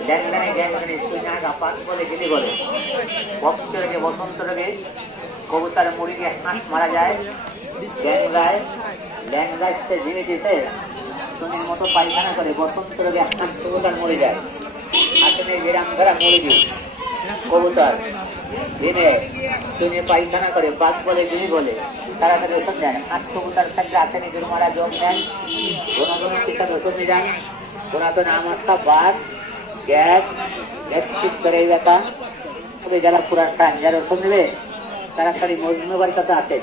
ল্যাংড়ানে গ্যাংড়ানে তুই না পাঁচ বলে গেলি বলে বসন্ত রোগে কবুতার মুড়িকে হাঁস মারা যায় ল্যাংড়ায় সে ঝিমে দিতে শনির মতো পায়খানা করে বসন্ত রোগে হাঁস কবুতার মরে যায় আসলে গ্রাম ধরা মরে দিই কবুতর দিনে শুনে পায়খানা করে বাঘ বলে গিরি বলে তাড়াতাড়ি ওষুধ দেন হাঁস কবুতর থাকলে আসে নিজের মারা জম নেন কোনো কিষান ওষুধ নিয়ে যান পুরাতন আমারটা বাঘ গ্যাস করে ব্যথা তবে যারা পুরান টান যারা ওষুধ নেবে তাড়াতাড়ি মজনু বাড়িতে আসে